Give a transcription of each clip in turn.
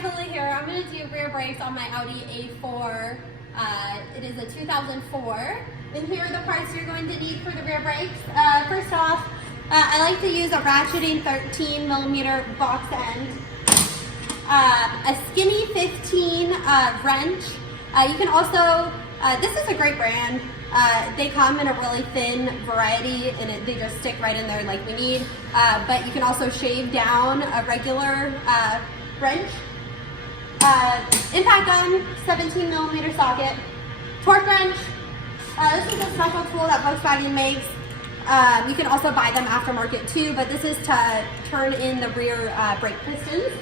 guys, Lily here. I'm going to do rear brakes on my Audi A4. It is a 2004. And here are the parts you're going to need for the rear brakes. First off, I like to use a ratcheting 13mm box end, a skinny 15 wrench. You can also, this is a great brand. They come in a really thin variety and they just stick right in there like we need. But you can also shave down a regular wrench. Impact gun, 17mm socket. Torque wrench. This is a special tool that Volkswagen makes. You can also buy them aftermarket too, but this is to turn in the rear brake pistons.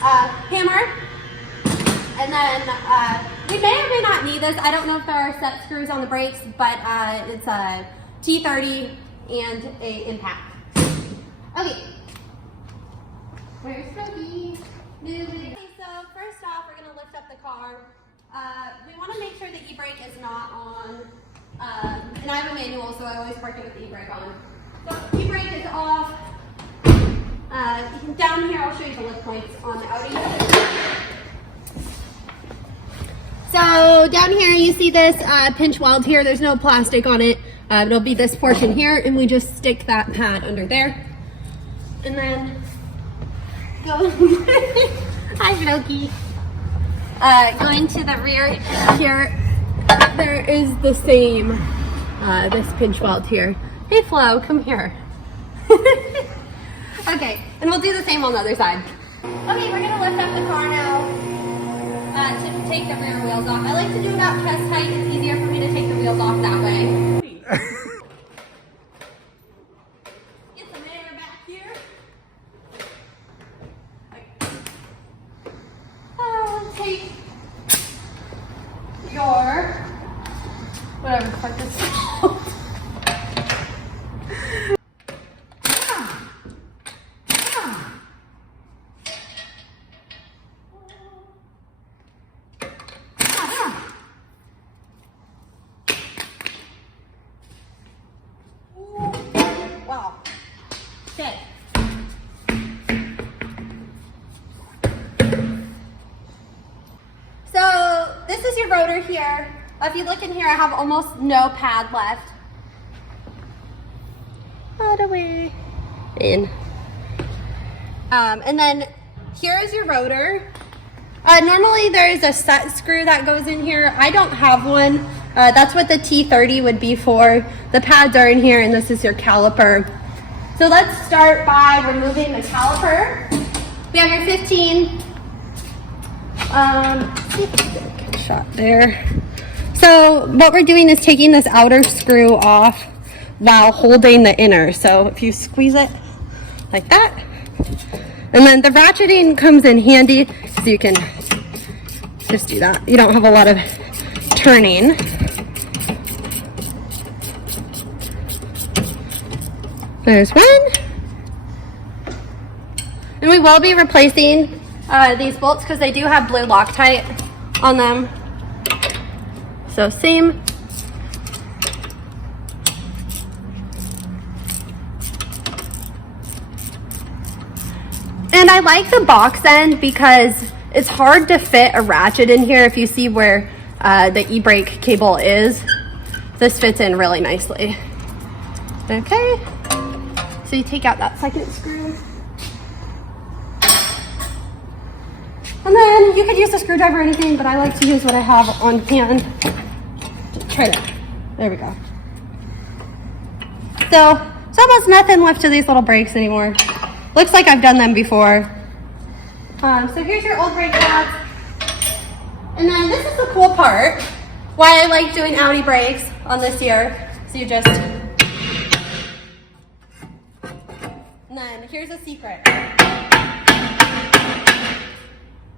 Hammer. And then we may or may not need this. I don't know if there are set screws on the brakes, but it's a T30 and a impact. Okay. Where's Smokey? Okay, so first off, we're gonna lift up the car. We want to make sure the e-brake is not on. And I have a manual, so I always park it with the e-brake on. So e-brake is off. Down here, I'll show you the lift points on the Audi. So down here you see this pinch weld here. There's no plastic on it. It'll be this portion here, and we just stick that pad under there. And then go. Hi, Smokey. Going to the rear here, there is the same, this pinch weld here. Hey Flo, come here. Okay, and we'll do the same on the other side. Okay, we're gonna lift up the car now. To take the rear wheels off. I like to do it about chest height. It's easier for me to take the wheels off that way. Get some air back here. Take your whatever the fuck this is called. Wow. Okay. So this is your rotor here. If you look in here, I have almost no pad left. All the way in. And then here is your rotor. Normally there is a set screw that goes in here. I don't have one. That's what the T30 would be for. The pads are in here, and this is your caliper. So let's start by removing the caliper. We have your 15. See if I can get a good shot there. So what we're doing is taking this outer screw off while holding the inner. So if you squeeze it like that, and then the ratcheting comes in handy, so you can just do that. You don't have a lot of turning. There's one. And we will be replacing these bolts because they do have blue Loctite on them. So same. And I like the box end because it's hard to fit a ratchet in here. If you see where the e-brake cable is, this fits in really nicely. Okay, so you take out that second screw. And then you could use a screwdriver or anything, but I like to use what I have on hand. Just try that. There we go. So there's almost nothing left to these little brakes anymore. Looks like I've done them before. So here's your old brake pads. And then this is the cool part, why I like doing Audi brakes on this year. So you just, and then here's a secret.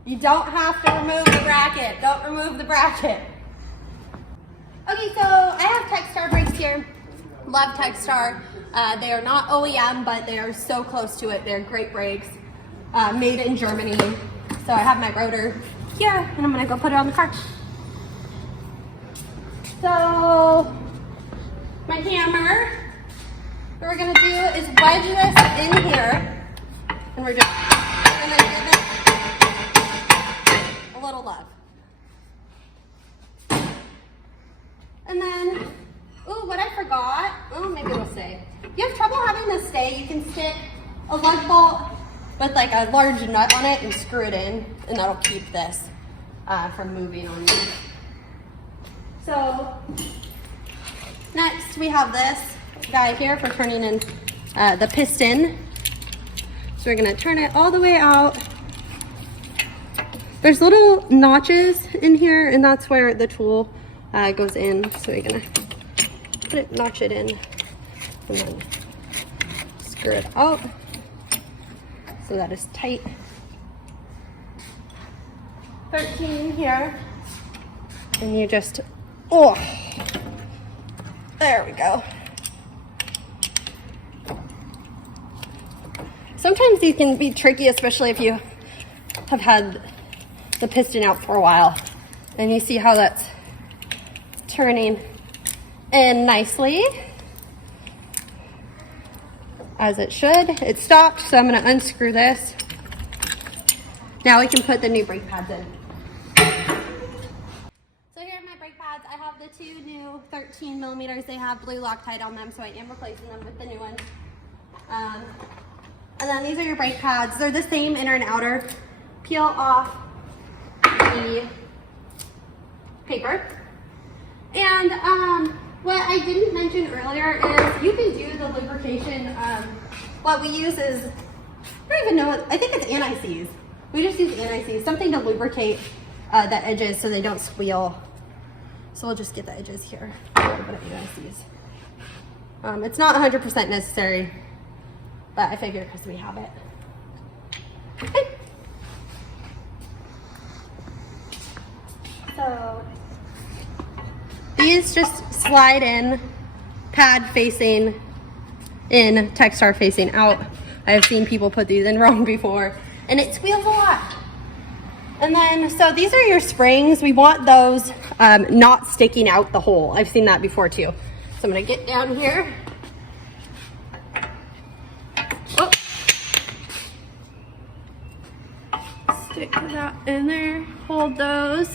You don't have to remove the bracket. Don't remove the bracket. Okay, so I have textar brakes here. Love textar. They are not OEM, but they are so close to it. They're great brakes, made in Germany. So I have my rotor here, and I'm gonna go put it on the car. So my hammer, what we're gonna do is wedge this in here, and we're just gonna give it little love. And then, ooh, what I forgot, oh, maybe it'll stay. If you have trouble having this stay, you can stick a lug bolt with like a large nut on it and screw it in, and that'll keep this from moving on you. So next we have this guy here for turning in the piston. So we're gonna turn it all the way out. There's little notches in here, and that's where the tool goes in. So we're gonna notch it in and then screw it out so that it's tight. 13 here, and you just, oh, there we go. Sometimes these can be tricky, especially if you have had the piston out for a while, and you see how that's turning in nicely, as it should. It stopped, so I'm going to unscrew this. Now we can put the new brake pads in. So here are my brake pads. I have the two new 13 millimeters. They have blue Loctite on them, so I am replacing them with the new ones. And then these are your brake pads. They're the same inner and outer. Peel off the paper. And what I didn't mention earlier is you can do the lubrication. What we use is, I don't even know, I think it's anti-seize. We just use anti-seize, something to lubricate the edges so they don't squeal. So we'll just get the edges here. A little bit of anti-seize. It's not 100% necessary, but I figured because we have it. Okay. So these just slide in, pad facing in, textar facing out. I have seen people put these in wrong before, and it squeals a lot. And then, so these are your springs. We want those not sticking out the hole. I've seen that before too. So I'm gonna get down here. Oh. Stick that in there, hold those.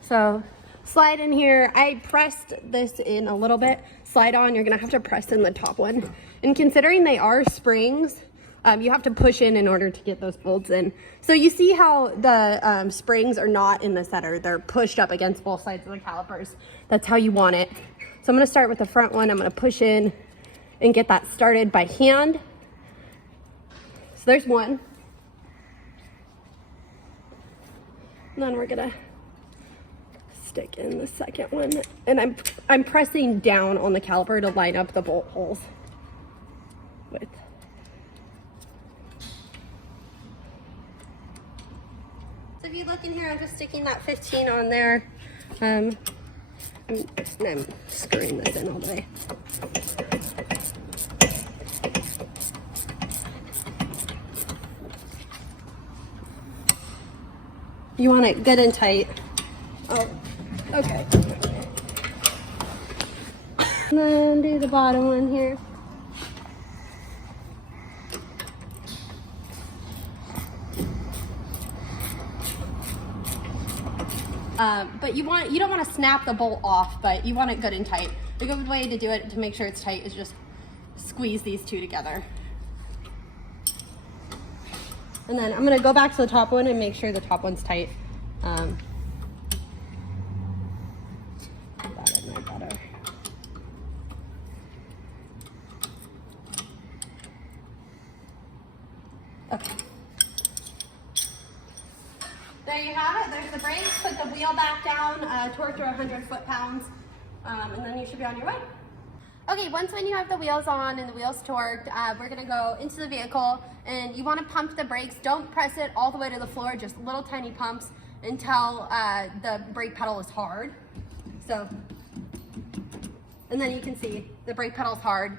So slide in here. I pressed this in a little bit. Slide on, you're gonna have to press in the top one. And considering they are springs, you have to push in order to get those bolts in. So you see how the springs are not in the center. They're pushed up against both sides of the calipers. That's how you want it. So I'm gonna start with the front one. I'm gonna push in and get that started by hand. So there's one. And then we're gonna stick in the second one, and I'm pressing down on the caliper to line up the bolt holes with. So if you look in here, I'm just sticking that 15 on there. I'm screwing this in all the way. You want it good and tight. Oh. Okay. And then do the bottom one here. But you don't want to snap the bolt off, but you want it good and tight. A good way to do it to make sure it's tight is just squeeze these two together. And then I'm going to go back to the top one and make sure the top one's tight. Okay. There you have it. There's the brakes. Put the wheel back down, torque to 100 foot-pounds, and then you should be on your way. Okay, once when you have the wheels on and the wheels torqued, we're gonna go into the vehicle, and you wanna pump the brakes. Don't press it all the way to the floor, just little tiny pumps until the brake pedal is hard. So, and then you can see the brake pedal's hard.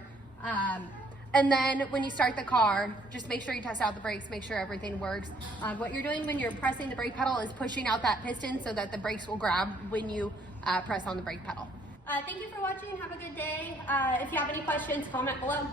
And then when you start the car, just make sure you test out the brakes, make sure everything works. What you're doing when you're pressing the brake pedal is pushing out that piston so that the brakes will grab when you press on the brake pedal. Thank you for watching. Have a good day. If you have any questions, comment below.